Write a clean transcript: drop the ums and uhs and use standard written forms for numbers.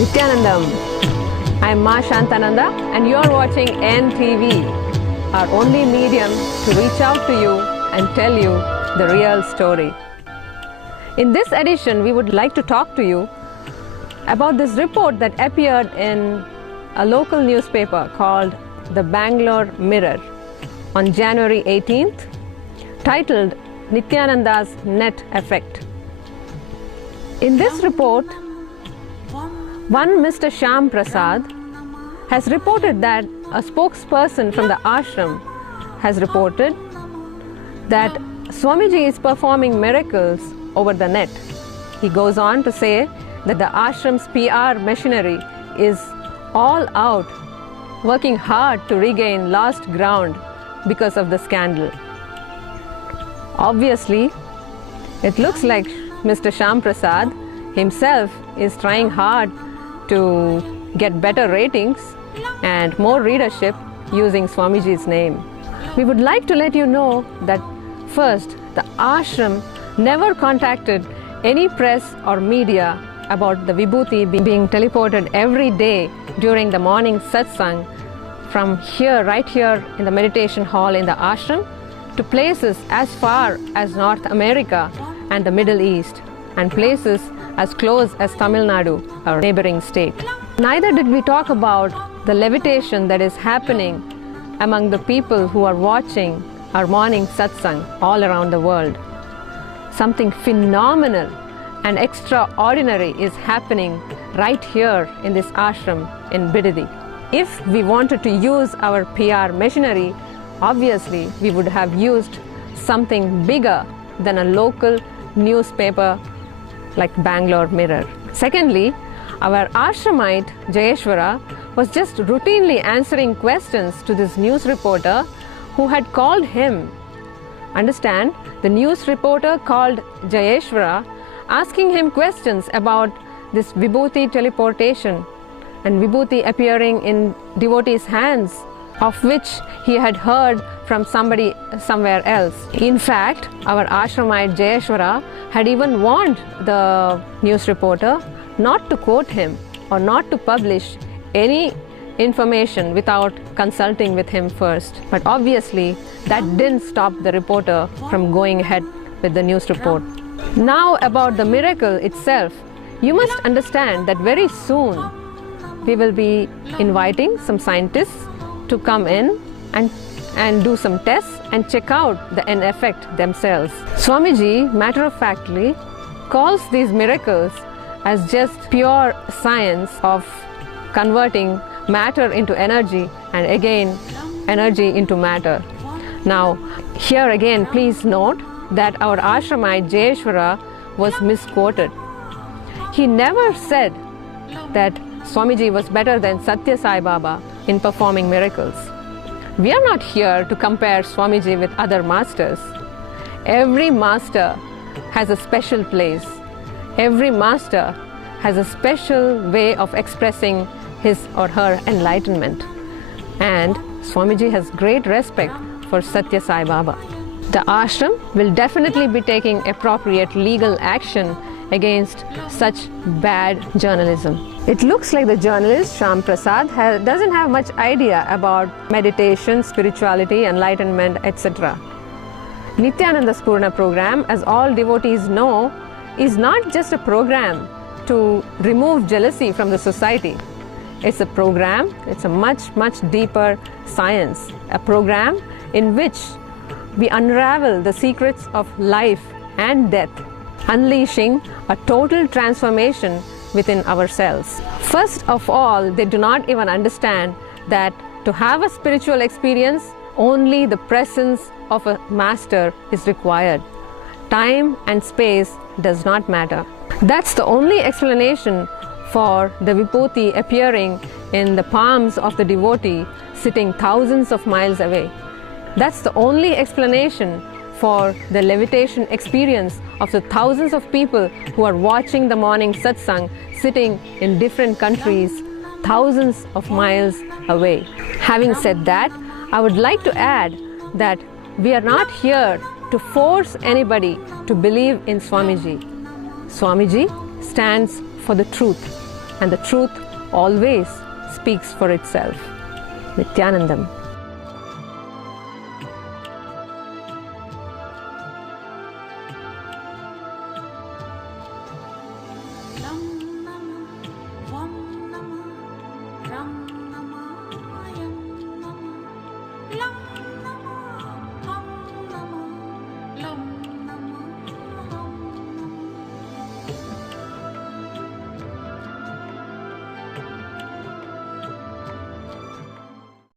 Nityanandam. I'm Ma Shantananda and you're watching NTV, our only medium to reach out to you and tell you the real story. In this edition, we would like to talk to you about this report that appeared in a local newspaper called the Bangalore Mirror on January 18th, titled Nityananda's Net Effect. In this report, one Mr. Shyam Prasad has reported that a spokesperson from the ashram has reported that Swamiji is performing miracles over the net. He goes on to say that the ashram's PR machinery is all out, working hard to regain lost ground because of the scandal. Obviously, it looks like Mr. Shyam Prasad himself is trying hard to get better ratings and more readership using Swamiji's name. We would like to let you know that first, the ashram never contacted any press or media about the Vibhuti being teleported every day during the morning satsang from here, right here in the meditation hall in the ashram, to places as far as North America and the Middle East, and places as close as Tamil Nadu, our neighboring state. Neither did we talk about the levitation that is happening among the people who are watching our morning satsang all around the world. Something phenomenal and extraordinary is happening right here in this ashram in Bidadi. If we wanted to use our PR machinery, obviously we would have used something bigger than a local newspaper like Bangalore Mirror. Secondly, our ashramite Jayeshwara was just routinely answering questions to this news reporter who had called him. Understand, the news reporter called Jayeshwara asking him questions about this Vibhuti teleportation and Vibhuti appearing in devotees' hands, of which he had heard from somebody somewhere else. In fact, our ashramite Jayeshwara had even warned the news reporter not to quote him or not to publish any information without consulting with him first. But obviously, that didn't stop the reporter from going ahead with the news report. Now about the miracle itself, you must understand that very soon we will be inviting some scientists to come in and do some tests and check out the end effect themselves. Swamiji matter-of-factly calls these miracles as just pure science of converting matter into energy and again energy into matter. Now here again please note that our ashramite Jayeshwara was misquoted. He never said that Swamiji was better than Satya Sai Baba in performing miracles. We are not here to compare Swamiji with other masters. Every master has a special place. Every master has a special way of expressing his or her enlightenment. And Swamiji has great respect for Satya Sai Baba. The ashram will definitely be taking appropriate legal action against such bad journalism. It looks like the journalist Shyam Prasad doesn't have much idea about meditation, spirituality, enlightenment, etc. Nityananda Spurna program, as all devotees know, is not just a program to remove jealousy from the society. It's a program, it's a much deeper science, a program in which we unravel the secrets of life and death, unleashing a total transformation within ourselves. First of all, they do not even understand that to have a spiritual experience, only the presence of a master is required. Time and space does not matter. That's the only explanation for the Vibhuti appearing in the palms of the devotee sitting thousands of miles away. That's the only explanation for the levitation experience of the thousands of people who are watching the morning satsang sitting in different countries, thousands of miles away. Having said that, I would like to add that we are not here to force anybody to believe in Swamiji. Swamiji stands for the truth. and the truth always speaks for itself. Nityanandam. Lam